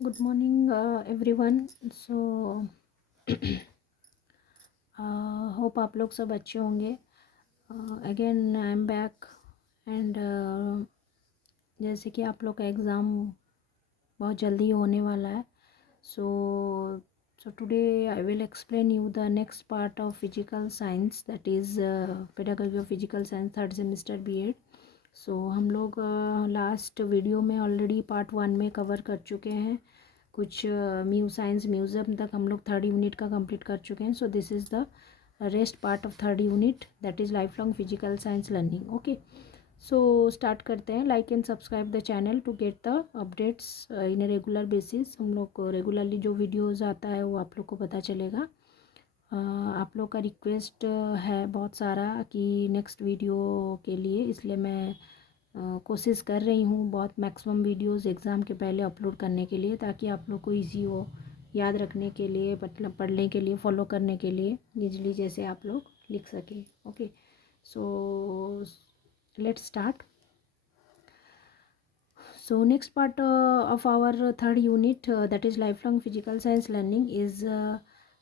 Good morning, everyone. So, hope आप लोग सब अच्छे होंगे. Again, I'm back and जैसे कि आप लोग का एग्ज़ाम बहुत जल्दी होने वाला है. So today I will explain you the next part of physical science, that is pedagogy of physical science third semester B.Ed. So हम लोग लास्ट वीडियो में ऑलरेडी पार्ट 1 में कवर कर चुके हैं. कुछ साइंस म्यूज़ियम तक हम लोग थर्ड यूनिट का कंप्लीट कर चुके हैं. So this is the rest part of third unit, that is life long physical science learning. Okay, so start करते हैं. Like and subscribe the channel to get the updates in a regular basis. हम लोग को regularly जो videos आता है वो आप लोग को पता चलेगा. आप लोग का रिक्वेस्ट है बहुत सारा कि नेक्स्ट वीडियो के लिए, इसलिए मैं कोशिश कर रही हूँ बहुत मैक्सिमम वीडियोस एग्ज़ाम के पहले अपलोड करने के लिए, ताकि आप लोग को इजी हो याद रखने के लिए, मतलब पढ़ने के लिए, फॉलो करने के लिए ईजिली, जैसे आप लोग लिख सकें. Okay, so let's start. So next part of our third unit, that is lifelong physical science learning, is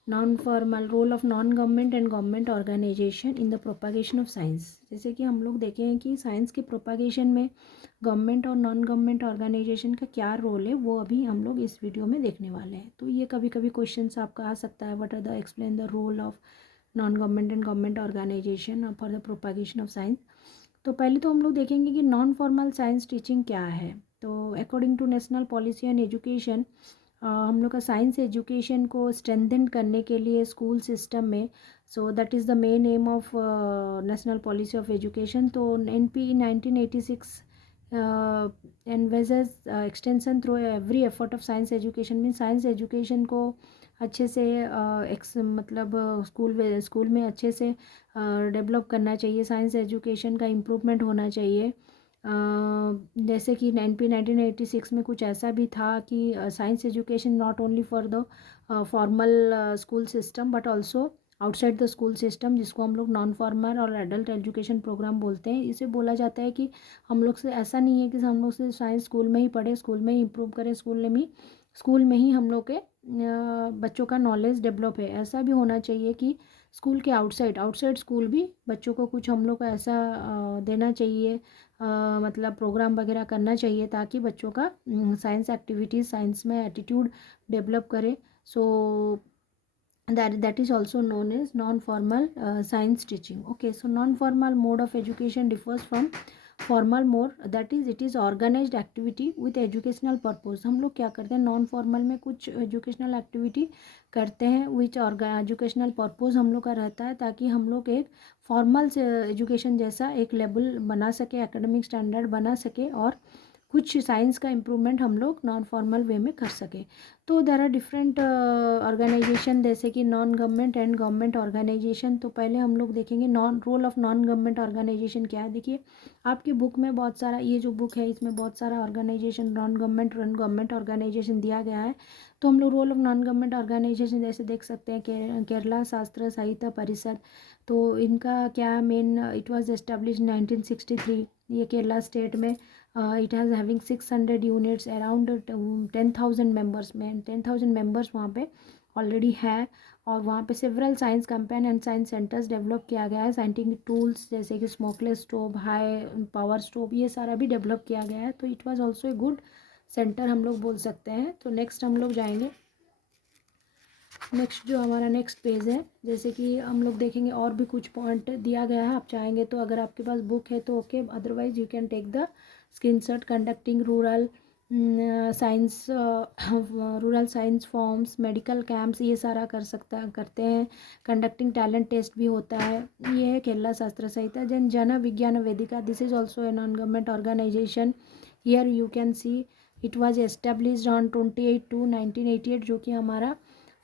non-formal role of non-government and government organization in the propagation of science. जैसे कि हम लोग देखे हैं कि साइंस के propagation में government और नॉन गवर्नमेंट ऑर्गेनाइजेशन का क्या रोल है, वो अभी हम लोग इस वीडियो में देखने वाले हैं. तो ये कभी कभी क्वेश्चन आपका आ सकता है, what are the explain the role of non government and government organisation for the propagation of science. तो पहले तो हम लोग देखेंगे कि नॉन फॉर्मल साइंस टीचिंग क्या है. तो according to national policy on education, हम लोग का साइंस एजुकेशन को स्ट्रेंथन करने के लिए स्कूल सिस्टम में, so that is the main M of national policy of education. तो NP 1986 envisages extension through every effort of science education. Mean science education को अच्छे से मतलब स्कूल में अच्छे से डेवलप करना चाहिए. साइंस एजुकेशन का इम्प्रूवमेंट होना चाहिए. जैसे कि 1986 में कुछ ऐसा भी था कि science education not only for the formal school system but also outside the school system, जिसको हम लोग नॉन फॉर्मल और एडल्ट एजुकेशन प्रोग्राम बोलते हैं. इसे बोला जाता है कि हम लोग से ऐसा नहीं है कि हम लोग से साइंस स्कूल में ही पढ़े, स्कूल में ही इम्प्रूव करें, स्कूल में ही हम लोग के बच्चों का नॉलेज डेवलप है. ऐसा भी होना चाहिए कि स्कूल के आउटसाइड स्कूल भी बच्चों को कुछ हम लोग को ऐसा देना चाहिए, मतलब प्रोग्राम वगैरह करना चाहिए, ताकि बच्चों का साइंस एक्टिविटीज़, साइंस में एटीट्यूड डेवलप करे. सो that is also known as non-formal science teaching. Okay, so non-formal mode of education differs from formal mode, that is it is organised activity with educational purpose. हम लोग क्या करते हैं, non formal में कुछ educational activity करते हैं विच educational purpose हम लोग का रहता है, ताकि हम लोग एक फॉर्मल से एजुकेशन जैसा एक लेवल बना सके, एकेडमिक स्टैंडर्ड बना सके, और कुछ साइंस का इम्प्रूवमेंट हम लोग नॉन फॉर्मल वे में कर सके. तो देर आर डिफरेंट ऑर्गेनाइजेशन, जैसे कि non government and government organisation. तो पहले हम लोग देखेंगे role of non government organisation क्या है. देखिए, आपकी बुक में बहुत सारा, ये जो बुक है इसमें बहुत सारा ऑर्गेनाइजेशन, नॉन गवर्नमेंट ऑर्गेनाइजेशन दिया गया है. तो हम लोग role of non government organisation जैसे देख सकते हैं, केरला शास्त्र साहित्य परिषद. तो इनका क्या मेन, इट वाज एस्टेब्लिश 1963. ये केरला स्टेट में it has having 600 units, around 10,000 members में 10,000 मेम्बर्स वहाँ पे ऑलरेडी है. और वहाँ पे several science campaign and science centres develop किया गया है. साइंटिफिक टूल्स जैसे कि smokeless stove, high power stove, ये सारा भी डेवलप किया गया है. तो it was also a good centre हम लोग बोल सकते हैं. तो नेक्स्ट हम लोग जाएंगे. नेक्स्ट जो हमारा नेक्स्ट पेज है, जैसे कि हम लोग देखेंगे और भी कुछ पॉइंट दिया गया है. आप चाहेंगे तो, अगर आपके पास बुक है तो okay, otherwise you can take the screenshot. Conducting rural science forms, medical camps, ये सारा करते हैं. कंडक्टिंग टैलेंट टेस्ट भी होता है. ये है केरला शास्त्र Sahitya. Jan Vigyan Vedika, this is also a non government organisation. Here you can see it was established on 28/2/1988, जो कि हमारा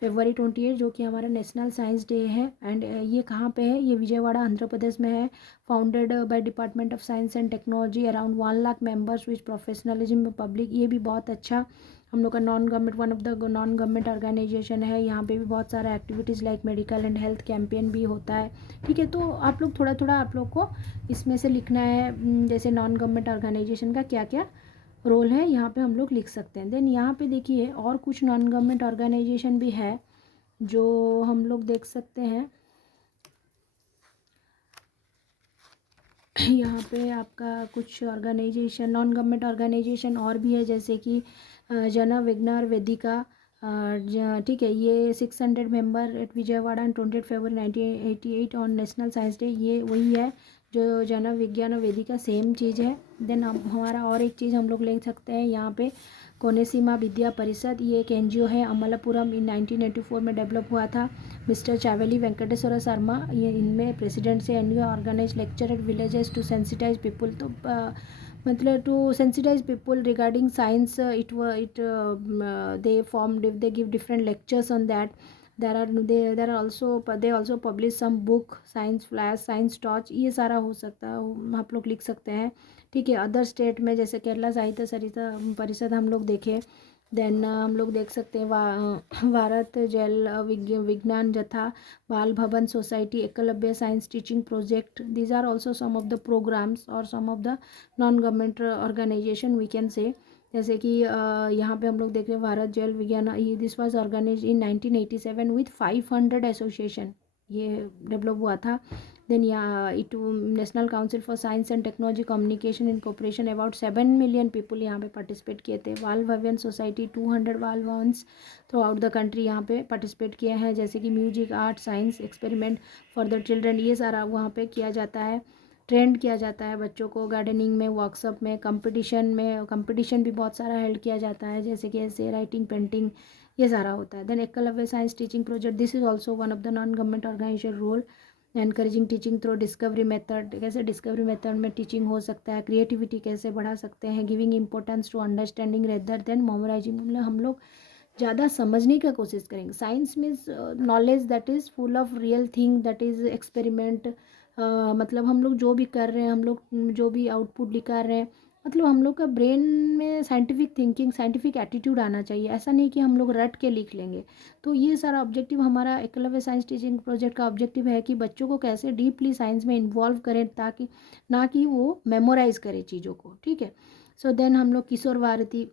February 28, जो कि हमारा नेशनल साइंस डे है. एंड ये कहाँ पे है, ये विजयवाड़ा आंध्र प्रदेश में है. Founded by department of science and technology, around 1 lakh members which professionalism public. ये भी बहुत अच्छा हम लोग का non government, one of the non government organisation है. यहाँ पे भी बहुत सारा activities like medical and health campaign भी होता है. ठीक है, तो आप लोग थोड़ा थोड़ा आप लोग को इसमें से लिखना है, जैसे नॉन गवर्नमेंट ऑर्गेनाइजेशन का क्या क्या रोल है, यहाँ पे हम लोग लिख सकते हैं। देन यहाँ पे देखिए और कुछ नॉन गवर्नमेंट ऑर्गेनाइजेशन भी है जो हम लोग देख सकते हैं। यहाँ पे आपका कुछ ऑर्गेनाइजेशन नॉन गवर्नमेंट ऑर्गेनाइजेशन और भी है, जैसे कि जन विज्ञान वेदिका, ठीक है, ये 600 member eight Vijayawada and 20 February 1988 on national science day, ये वही है जो जन विज्ञान वेदिका, सेम चीज़ है। देन हमारा और एक चीज़ हम लोग ले सकते हैं यहाँ पे कोनेसीमा विद्या परिषद, ये एक एनजीओ है, अमलापुरम इन 1984 में डेवलप हुआ था। मिस्टर चावेली वेंकटेश्वर शर्मा ये इनमें प्रेसिडेंट से, NGO organise lecture at villages to sensitise people, तो मतलब to sensitise people regarding science, they form, they give different lectures on that. They also publish some book, science flash, science torch, ये सारा हो सकता है, आप लोग लिख सकते हैं, ठीक है। अदर स्टेट में जैसे केरला साहित्य सरिता परिषद हम लोग देखें। देन हम लोग देख सकते हैं भारत जैल विज्ञान Jatha, Bal Bhavan society, Eklavya science teaching project, these are also some of the programs और some of the non government organisation we can say. जैसे कि यहाँ पे हम लोग देख रहे हैं भारत जैल विज्ञान, this was organize in 1987 with 500 association, ये डेवलप हुआ था। देन यहाँ it national council for science and technology communication in cooperation, about 7 million people यहाँ पे पार्टिसिपेट किए थे। वाल भवन सोसाइटी 200 वाल Bhavan's through out the country यहाँ पे पार्टिसिपेट किए हैं, जैसे कि music, art, science experiment for the children, ये सारा वहाँ पे किया जाता है। ट्रेंड किया जाता है बच्चों को गार्डनिंग में, वर्कशॉप में, कंपटीशन भी बहुत सारा हेल्ड किया जाता है, जैसे कि ऐसे राइटिंग, पेंटिंग, ये सारा होता है। Then Eklavya science teaching project, this is also one of the non government organization role. Encouraging teaching through discovery method, कैसे डिस्कवरी मेथड में टीचिंग हो सकता है, क्रिएटिविटी कैसे बढ़ा सकते हैं, giving importance to understanding rather than memorizing, मतलब हम लोग ज़्यादा समझने का कोशिश करेंगे। Science means knowledge that is full of real thing, that is experiment, मतलब हम लोग जो भी कर रहे हैं, हम लोग जो भी आउटपुट निकाल रहे हैं, मतलब हम लोग का ब्रेन में साइंटिफिक थिंकिंग, साइंटिफिक एटीट्यूड आना चाहिए, ऐसा नहीं कि हम लोग रट के लिख लेंगे। तो ये सारा ऑब्जेक्टिव हमारा एकलव्य साइंस टीचिंग प्रोजेक्ट का ऑब्जेक्टिव है कि बच्चों को कैसे डीपली साइंस में इन्वॉल्व करें, ताकि ना कि वो मेमोराइज करें चीज़ों को, ठीक है। सो देन हम लोग Kishore Bharati,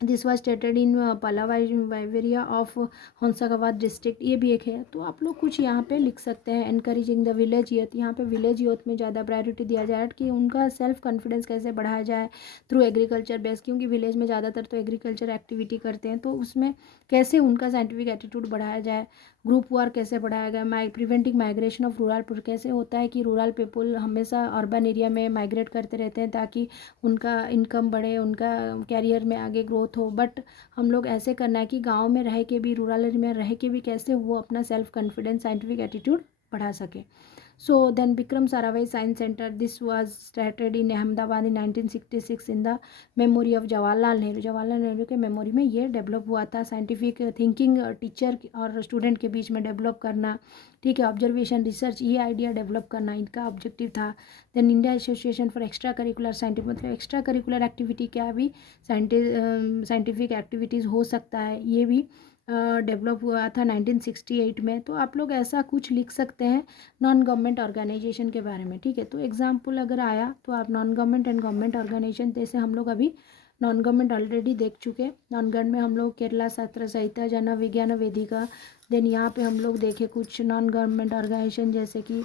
this was started in पलावाइवेरिया ऑफ होंसागाबाद डिस्ट्रिक्ट, ये भी एक है। तो आप लोग कुछ यहाँ पे लिख सकते हैं। एनकरेजिंग द विलेज यूथ, यहाँ पे विलेज यूथ में ज़्यादा प्रायोरिटी दिया जाए कि उनका सेल्फ कॉन्फिडेंस कैसे बढ़ाया जाए थ्रू एग्रीकल्चर बेस, क्योंकि विलेज में ज़्यादातर तो एग्रीकल्चर एक्टिविटी करते हैं, तो उसमें कैसे उनका साइंटिफिक एटीट्यूड बढ़ाया जाए, ग्रुप वर्क कैसे बढ़ाया गया, प्रिवेंटिंग माइग्रेशन ऑफ रूरल, कैसे होता है कि रूरल पीपल हमेशा अर्बन एरिया में माइग्रेट करते रहते हैं ताकि उनका इनकम बढ़े, उनका कैरियर में आगे ग्रोथ हो। बट हम लोग ऐसे करना है कि गांव में रह के भी, रूरल एरिया में रह के भी कैसे वो अपना सेल्फ कॉन्फिडेंस, साइंटिफिक एटीट्यूड बढ़ा सके। So then Bikram Sarabhai Science Center, this was started in Ahmedabad in 1966 in the memory of Jawaharlal Nehru, Jawaharlal Nehru के मेमोरी में ये डेवलप हुआ था। साइंटिफिक थिंकिंग टीचर और स्टूडेंट के बीच में डेवलप करना, ठीक है, ऑब्जर्वेशन, रिसर्च, ये आइडिया डेवलप करना इनका ऑब्जेक्टिव था। Then India association for extra curricular scientific, मतलब एक्स्ट्रा करिकुलर एक्टिविटी क्या भी साइंटिफिक एक्टिविटीज़ हो सकता है, ये भी डेवलप हुआ था 1968 में। तो आप लोग ऐसा कुछ लिख सकते हैं नॉन गवर्नमेंट ऑर्गेनाइजेशन के बारे में, ठीक है। तो एग्जाम्पल अगर आया तो आप non government and government organisation, जैसे हम लोग अभी नॉन गवर्नमेंट ऑलरेडी देख चुके हैं। नॉन गवर्नमेंट में हम लोग केरला छात्र सहिता, जन विज्ञान वेदिका। देन यहाँ पे हम लोग देखे कुछ नॉन गवर्नमेंट ऑर्गेनाइजेशन, जैसे कि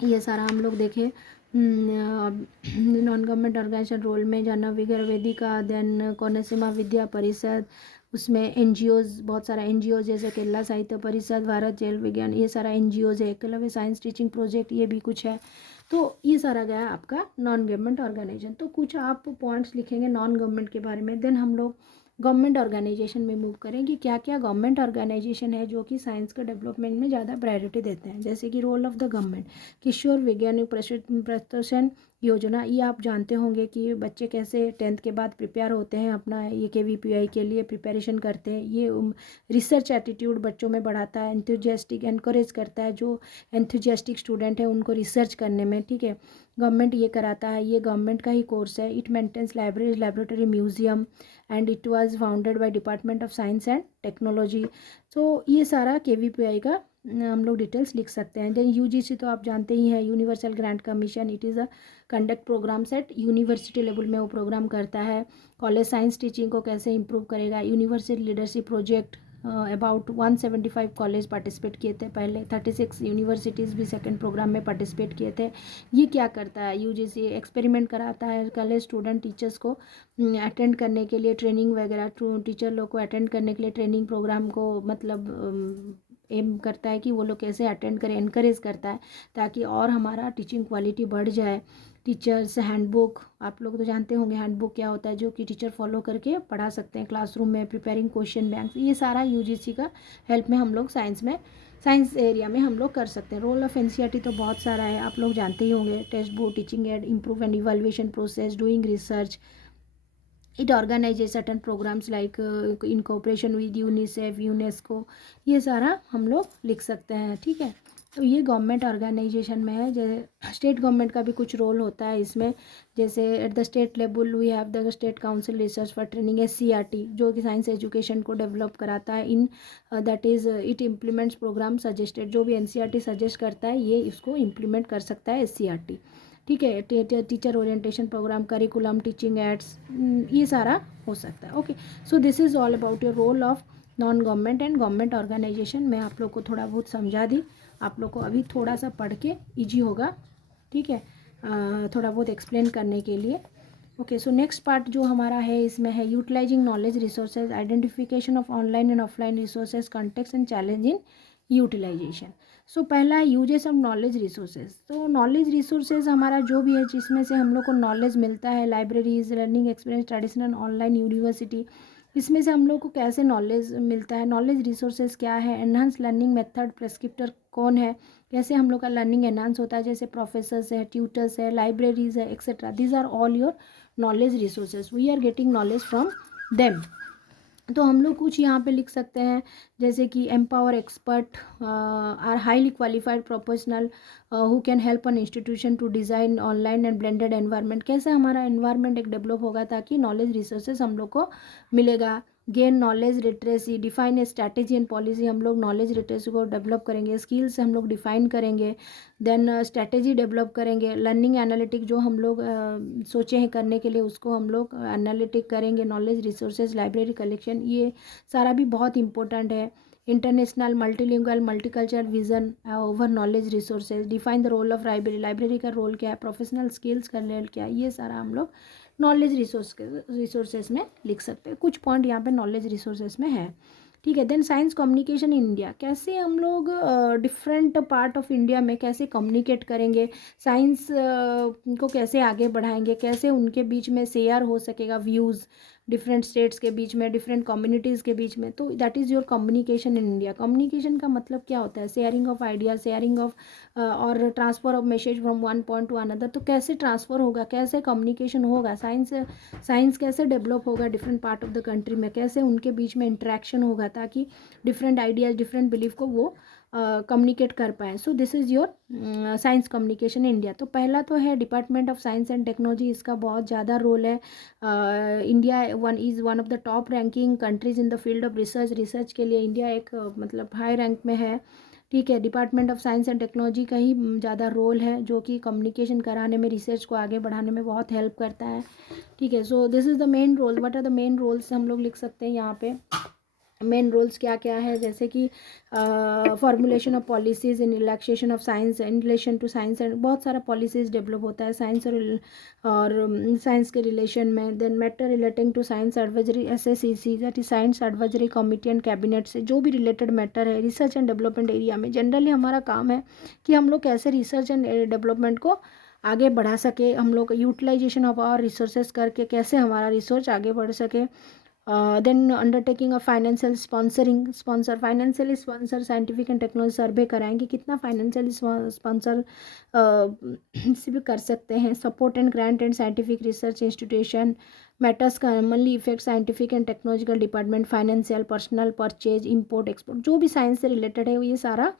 ये सारा हम लोग देखे नॉन गवर्नमेंट ऑर्गेनाइजेशन रोल में जन विज्ञान वेदिका, देन कोनसीमा विद्या परिषद, उसमें एनजीओज, बहुत सारा एनजीओ जैसे केरला साहित्य परिषद, भारत जैव विज्ञान, ये सारा एनजीओज है। एकलव्य साइंस टीचिंग प्रोजेक्ट, ये भी कुछ है। तो ये सारा गया आपका नॉन गवर्नमेंट ऑर्गेनाइजेशन। तो कुछ आप पॉइंट्स लिखेंगे नॉन गवर्नमेंट के बारे में। देन हम लोग गवर्नमेंट ऑर्गेनाइजेशन में मूव करें कि क्या क्या गवर्नमेंट ऑर्गेनाइजेशन है जो कि साइंस के डेवलपमेंट में ज़्यादा प्रायोरिटी देते हैं। जैसे कि रोल ऑफ द गवर्नमेंट, किशोर वैज्ञानिक प्रशिक्षण योजना, ये आप जानते होंगे कि बच्चे कैसे 10th के बाद प्रिपेयर होते हैं, अपना ये KVPI के लिए प्रिपरेशन करते हैं। ये रिसर्च एटीट्यूड बच्चों में बढ़ाता है, एंथुजियास्टिक एनकरेज करता है, जो एंथुजियास्टिक स्टूडेंट है उनको रिसर्च करने में, ठीक है। गवर्नमेंट ये कराता है, ये गवर्नमेंट का ही कोर्स है। It maintains library, laboratory, museum and it was founded by department of science and technology. तो ये सारा KVPI का हम लोग डिटेल्स लिख सकते हैं। देन यूजीसी तो आप जानते ही हैं, universal grant commission, it is a conduct programs at university level में वो प्रोग्राम करता है। कॉलेज साइंस टीचिंग को कैसे इंप्रूव करेगा, university leadership project, about 175 college participate किए थे पहले, 36 यूनिवर्सिटीज़ भी सेकंड प्रोग्राम में पार्टिसिपेट किए थे। ये क्या करता है, यूजीसी एक्सपेरिमेंट कराता है कॉलेज स्टूडेंट टीचर्स को अटेंड करने के लिए, ट्रेनिंग वगैरह, टीचर लोग को अटेंड करने के लिए ट्रेनिंग प्रोग्राम को मतलब एम करता है कि वो लोग कैसे अटेंड करें, इनकरेज करता है ताकि और हमारा टीचिंग क्वालिटी बढ़ जाए। टीचर्स हैंडबुक, आप लोग तो जानते होंगे हैंडबुक क्या होता है, जो कि टीचर फॉलो करके पढ़ा सकते हैं क्लासरूम में। प्रिपेयरिंग क्वेश्चन बैंक, ये सारा यूजीसी का हेल्प में हम लोग साइंस एरिया में हम लोग कर सकते हैं। रोल ऑफ एनसीईआरटी तो बहुत सारा है, आप लोग जानते ही होंगे। Text book, teaching aid, improve and evaluation process, doing research, it organize certain programs like in cooperation with UNICEF, UNESCO, ये सारा हम लोग लिख सकते हैं। ठीक है, तो ये गवर्नमेंट ऑर्गेनाइजेशन में है। जैसे स्टेट गवर्नमेंट का भी कुछ रोल होता है इसमें, जैसे at the state level we have the state council research for training, SCERT, जो कि साइंस एजुकेशन को डेवलप कराता है। In that is it implements program suggested, जो भी एनसीईआरटी सजेस्ट करता है ये इसको इम्प्लीमेंट कर सकता है एससीईआरटी। ठीक है, teacher orientation program, curriculum, teaching aids, ये सारा हो सकता है। Okay, so this is all about your role of non government and government organization. मैं आप लोग को थोड़ा बहुत समझा दी, आप लोग को अभी थोड़ा सा पढ़ के ईजी होगा। ठीक है, थोड़ा बहुत एक्सप्लेन करने के लिए। ओके, सो नेक्स्ट पार्ट जो हमारा है इसमें है utilising knowledge resources, identification of online and offline resources, context and challenge in utilisation. So पहला है यूजेस ऑफ नॉलेज रिसोर्सेज। तो नॉलेज रिसोर्सेज हमारा जो भी है जिसमें से हम लोग को नॉलेज मिलता है, libraries, learning experience, traditional, online, university, इसमें से हम लोग को कैसे नॉलेज मिलता है, नॉलेज रिसोर्सेज क्या है, एनहांस लर्निंग मेथड, प्रेस्क्रिप्टर कौन है, कैसे हम लोग का लर्निंग एनहांस होता है, जैसे प्रोफेसर्स है, ट्यूटर्स है, लाइब्रेरीज है, etcetera. These are all your knowledge resources, we are getting knowledge from them. तो हम लोग कुछ यहाँ पे लिख सकते हैं, जैसे कि empower expert are highly qualified professional who can help an institution to design online and blended environment. कैसे हमारा एनवायरनमेंट एक डेवलप होगा ताकि नॉलेज रिसोर्सेज हम लोग को मिलेगा। Gain knowledge literacy, define a strategy and policy, हम लोग नॉलेज लिटरेसी को डेवलप करेंगे, स्किल्स हम लोग डिफाइन करेंगे, देन स्ट्रैटेजी डेवलप करेंगे, लर्निंग एनालिटिक जो हम लोग सोचे हैं करने के लिए उसको हम लोग एनालिटिक करेंगे, नॉलेज रिसोर्सेज, लाइब्रेरी कलेक्शन, ये सारा भी बहुत इंपॉर्टेंट है। International, multilingual, multicultural vision over knowledge resources, define the role of library, library का रोल क्या है, प्रोफेशनल स्किल्स का रोल क्या है, ये सारा हम लोग नॉलेज रिसोर्सेज में लिख सकते हैं। कुछ पॉइंट यहाँ पे नॉलेज रिसोर्सेज में है। ठीक है, then science communication in India, कैसे हम लोग डिफरेंट पार्ट ऑफ इंडिया में कैसे कम्युनिकेट करेंगे, साइंस को कैसे आगे बढ़ाएंगे, कैसे उनके बीच में शेयर हो सकेगा व्यूज़, डिफरेंट स्टेट्स के बीच में, डिफरेंट कम्युनिटीज़ के बीच में। तो that is your communication in India. Communication का मतलब क्या होता है, sharing of idea, sharing of और transfer of message from one point to another. तो कैसे ट्रांसफ़र होगा, कैसे कम्युनिकेशन होगा, साइंस कैसे डेवलप होगा different part of the country में, कैसे उनके बीच में इंटरेक्शन होगा ताकि डिफरेंट आइडियाज़, डिफरेंट बिलीफ को वो कम्युनिकेट कर पाएँ। सो this is your science communication India. तो पहला तो है department of science and technology, इसका बहुत ज़्यादा रोल है। India one of the top ranking countries in the field of research के लिए इंडिया एक मतलब हाई रैंक में है। ठीक है, department of science and technology का ही ज़्यादा रोल है जो कि कम्युनिकेशन कराने में, रिसर्च को आगे बढ़ाने में बहुत हेल्प करता है। ठीक है, so this is the main role. What are the main roles हम लोग लिख सकते हैं यहाँ पे, मेन रोल्स क्या क्या है, जैसे कि formulation of policies in relaxation of science in relation to science, and बहुत सारा पॉलिसीज़ डेवलप होता है साइंस और साइंस के रिलेशन में। Then matter relating to science advisory, SSEC that is science advisory committee and cabinet से जो भी रिलेटेड मैटर है रिसर्च एंड डेवलपमेंट एरिया में। जनरली हमारा काम है कि हम लोग कैसे रिसर्च एंड डेवलपमेंट को आगे बढ़ा सके, हम लोग यूटिलाइजेशन ऑफ आवर रिसोर्सेज करके कैसे हमारा रिसर्च आगे बढ़ सके। Then undertaking of financial sponsoring, financially sponsor scientific and technology survey कराएंगे, कितना फाइनेंशियली स्पॉन्सर से भी कर सकते हैं। Support and grant and scientific research institution matters commonly effect scientific and technological department, financial, personal, purchase, import export, जो भी science से रिलेटेड है ये सारा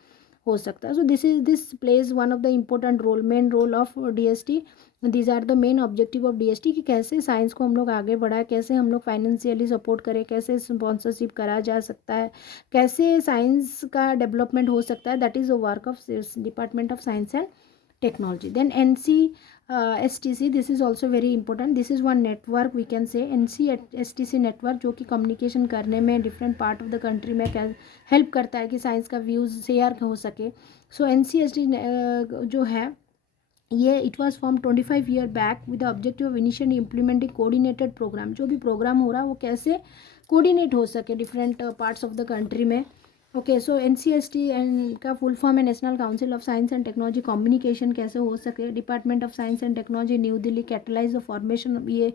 हो सकता है। So this plays one of the important role, main role of DST। These are the main objective of DST कि कैसे साइंस को हम लोग आगे बढ़ाएं, कैसे हम लोग फाइनेंशियली सपोर्ट करें, कैसे स्पॉन्सरशिप करा जा सकता है, कैसे साइंस का डेवलपमेंट हो सकता है। That is the work of department of science and technology. Then NCSTC, this is also very important, this is one network we can say NCSTC network, जो कि कम्युनिकेशन करने में different part of the country में help करता है कि science का views share हो सके। सो NCST जो है ये it was form 25 year back with the objective of initially implementing coordinated program. जो भी प्रोग्राम हो रहा है वो कैसे कोऑर्डिनेट हो सके different parts of the country में। ओके, सो NCST एंड का फुल फॉर्म है national council of science and technology. Communication कैसे हो सके, department of science and technology new Delhi catalyse the formation, ये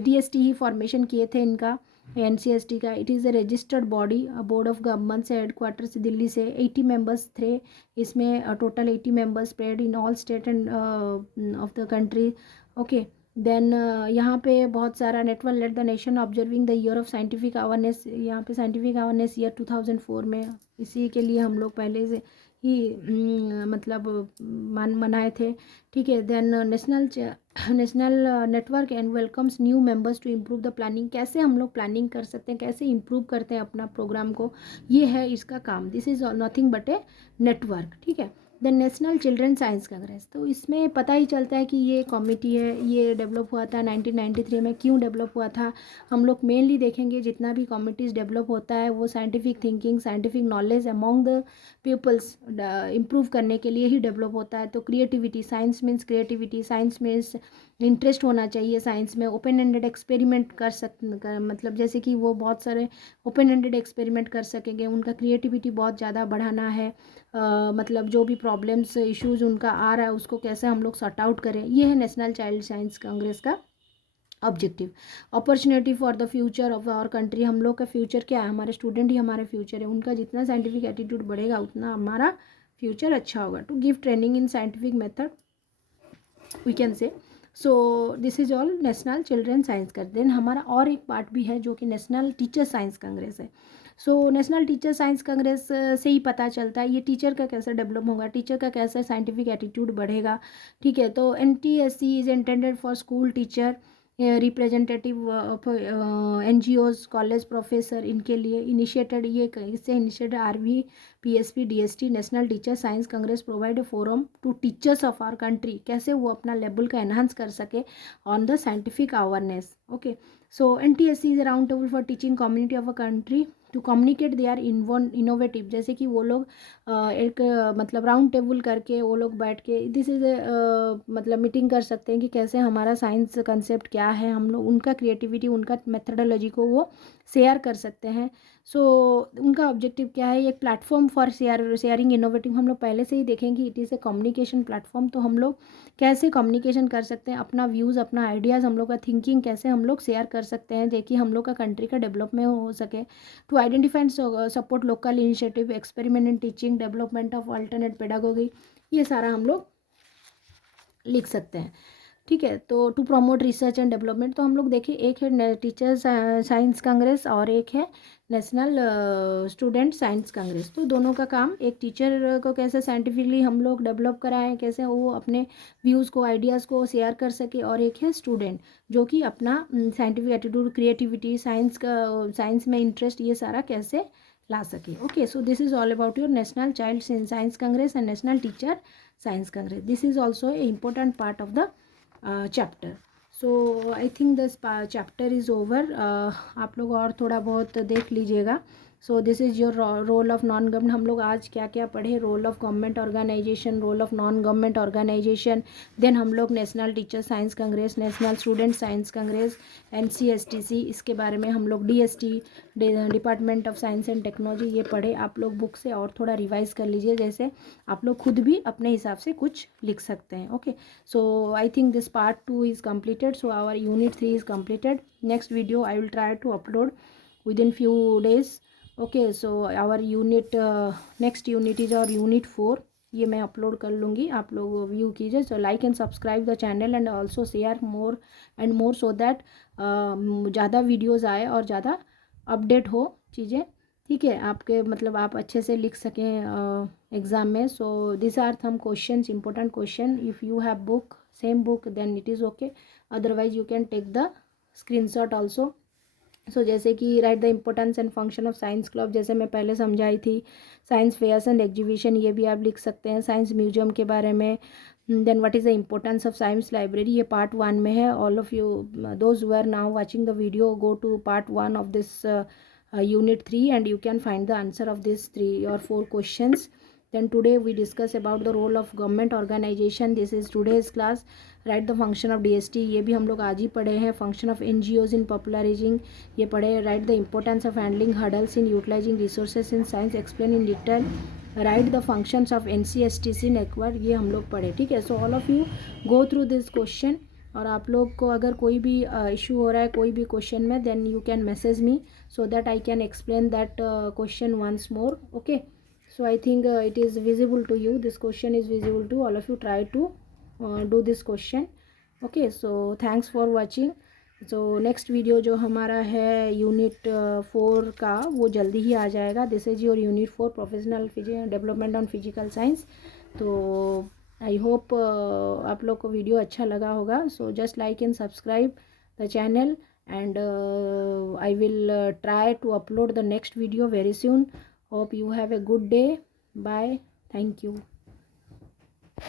DST ही फॉर्मेशन किए थे इनका, NCST का। It is a registered body, board of government से, हेडक्वार्टर से दिल्ली से। 80 मेंबर्स थे इसमें, total 80 members spread in all state and of the country. Okay, then यहाँ पे बहुत सारा network let the nation observing the year of scientific awareness. यहाँ पे साइंटिफिक अवेयरनेस ईयर 2004 में, इसी के लिए हम लोग पहले से ही मतलब मनाए थे। ठीक है, then national network and welcomes new members to improve the planning. कैसे हम लोग प्लानिंग कर सकते हैं, कैसे इम्प्रूव करते हैं अपना प्रोग्राम को, ये है इसका काम। This is nothing but a network. ठीक है, the national children science Congress, तो इसमें पता ही चलता है कि ये कमिटी है, ये डेवलप हुआ था 1993 में। क्यों डेवलप हुआ था, हम लोग मेनली देखेंगे जितना भी कमिटीज़ डेवलप होता है वो scientific thinking, scientific knowledge among the peoples improve करने के लिए ही डेवलप होता है। तो creativity, science means creativity, science means interest होना चाहिए साइंस में। ओपन एंडेड एक्सपेरिमेंट मतलब जैसे कि वो बहुत सारे ओपन एंडेड एक्सपेरिमेंट कर सकेंगे, उनका क्रिएटिविटी बहुत ज़्यादा बढ़ाना है। मतलब जो भी प्रॉब्लम्स इश्यूज उनका आ रहा है उसको कैसे हम लोग सॉर्ट आउट करें, ये है नेशनल चाइल्ड साइंस कांग्रेस का objective. Opportunity for the future of our country, हम लोग का फ्यूचर क्या है, हमारे स्टूडेंट ही हमारे फ्यूचर है, उनका जितना साइंटिफिक एटीट्यूड बढ़ेगा उतना हमारा फ्यूचर अच्छा होगा। To give training in scientific method we can say. So this is all national children science का। देन हमारा और एक पार्ट भी है जो कि नेशनल टीचर साइंस कांग्रेस है। So national teacher science Congress से ही पता चलता है ये टीचर का कैसे डेवलप होगा, टीचर का कैसे साइंटिफिक एटीट्यूड बढ़ेगा। ठीक है, तो NTSC is intended for school teacher, representative of NGOs, college professor, इनके लिए इनिशिएटेड, ये इससे initiated RV PSP DST national teacher science congress provide a forum to teachers of our country, कैसे वो अपना लेवल का एनहांस कर सके on the scientific awareness. Okay, so NTSC is a round table for teaching community of a country to communicate they are innovative. जैसे कि वो लोग एक मतलब राउंड टेबल करके वो लोग बैठ के दिस इज मतलब मीटिंग कर सकते हैं कि कैसे हमारा साइंस कंसेप्ट क्या है, हम लोग उनका क्रिएटिविटी, उनका मेथडोलॉजी को वो शेयर कर सकते हैं। सो उनका ऑब्जेक्टिव क्या है, एक प्लेटफॉर्म फॉर शेयरिंग इनोवेटिव, हम लोग पहले से ही देखेंगे it is a communication platform. तो हम लोग कैसे कम्युनिकेशन कर सकते हैं, अपना व्यूज़, अपना आइडियाज़, हम लोग का थिंकिंग कैसे हम लोग शेयर कर सकते हैं ताकि हम लोग का कंट्री का डेवलपमेंट हो सके। To identify and support local initiative, experiment in teaching, development of alternate pedagogy, ये सारा हम लोग लिख सकते हैं। ठीक है, तो to promote research and development, तो हम लोग देखिए एक है टीचर साइंस कांग्रेस और एक है नेशनल स्टूडेंट साइंस कांग्रेस। तो दोनों का काम, एक टीचर को कैसे साइंटिफिकली हम लोग डेवलप कराएं, कैसे वो अपने व्यूज़ को, आइडियाज़ को शेयर कर सके, और एक है स्टूडेंट जो कि अपना साइंटिफिक एटीट्यूड, क्रिएटिविटी, साइंस में इंटरेस्ट, ये सारा कैसे ला सके। Okay, so this is all about your national child science congress and national teacher science congress. This is also a important part of the chapter. So I think this chapter is over. आप लोग और थोड़ा बहुत देख लीजिएगा। So this is your role of non government. हम लोग आज क्या क्या पढ़े, role of government organization, role of non government organization, then हम लोग national teacher science congress, national student science congress, NCSTC, इसके बारे में हम लोग DST, department of science and technology, ये पढ़े। आप लोग बुक से और थोड़ा रिवाइज कर लीजिए, जैसे आप लोग खुद भी अपने हिसाब से कुछ लिख सकते हैं। Okay, so I think this part 2 is completed, so our unit 3 is completed. Next video I will try to upload within few days. Okay, so our unit next unit is our unit 4, ये मैं upload कर लूँगी, आप लोग view कीजिए। So like and subscribe the channel and also share more and more, so that ज़्यादा videos आए और ज़्यादा अपडेट हो चीज़ें। ठीक है, आपके मतलब आप अच्छे से लिख सकें एग्ज़ाम में. So this are some questions, important question. If you have book, same book, then it is okay. Otherwise you can take the screenshot also. So जैसे कि write the importance and function of science club, जैसे मैं पहले समझाई थी. Science fears and exhibition, ये भी आप लिख सकते हैं. साइंस म्यूजियम के बारे में. Then what is the importance of science library, ये पार्ट 1 में है. All of you those who are now watching the video, go to part 1 of this unit 3 and you can find the answer of these 3 or 4 questions. Then today we discuss about the role of government organization. This is today's class. Write the function of DST, ये भी हम लोग आज ही पढ़े हैं. Function of NGOs in popularizing, ये पढ़े. Write the importance of handling hurdles in utilizing resources in science, explain in detail. Write the functions of NCSTC network, ये हम लोग पढ़े. ठीक है, so all of you go through this question. और आप लोग को अगर कोई भी इशू हो रहा है कोई भी क्वेश्चन में, then you can message me so that I can explain that question once more. Okay, so I think it is visible to you. This question is visible to all of you. Try to do this question. Okay, so thanks for watching. So next video जो हमारा है unit 4 का, वो जल्दी ही आ जाएगा. This is your unit 4 professional development on physical science. तो I hope आप लोग को वीडियो अच्छा लगा होगा. So just like and subscribe the channel, and I will try to upload the next video very soon. Hope you have a good day. Bye. Thank you.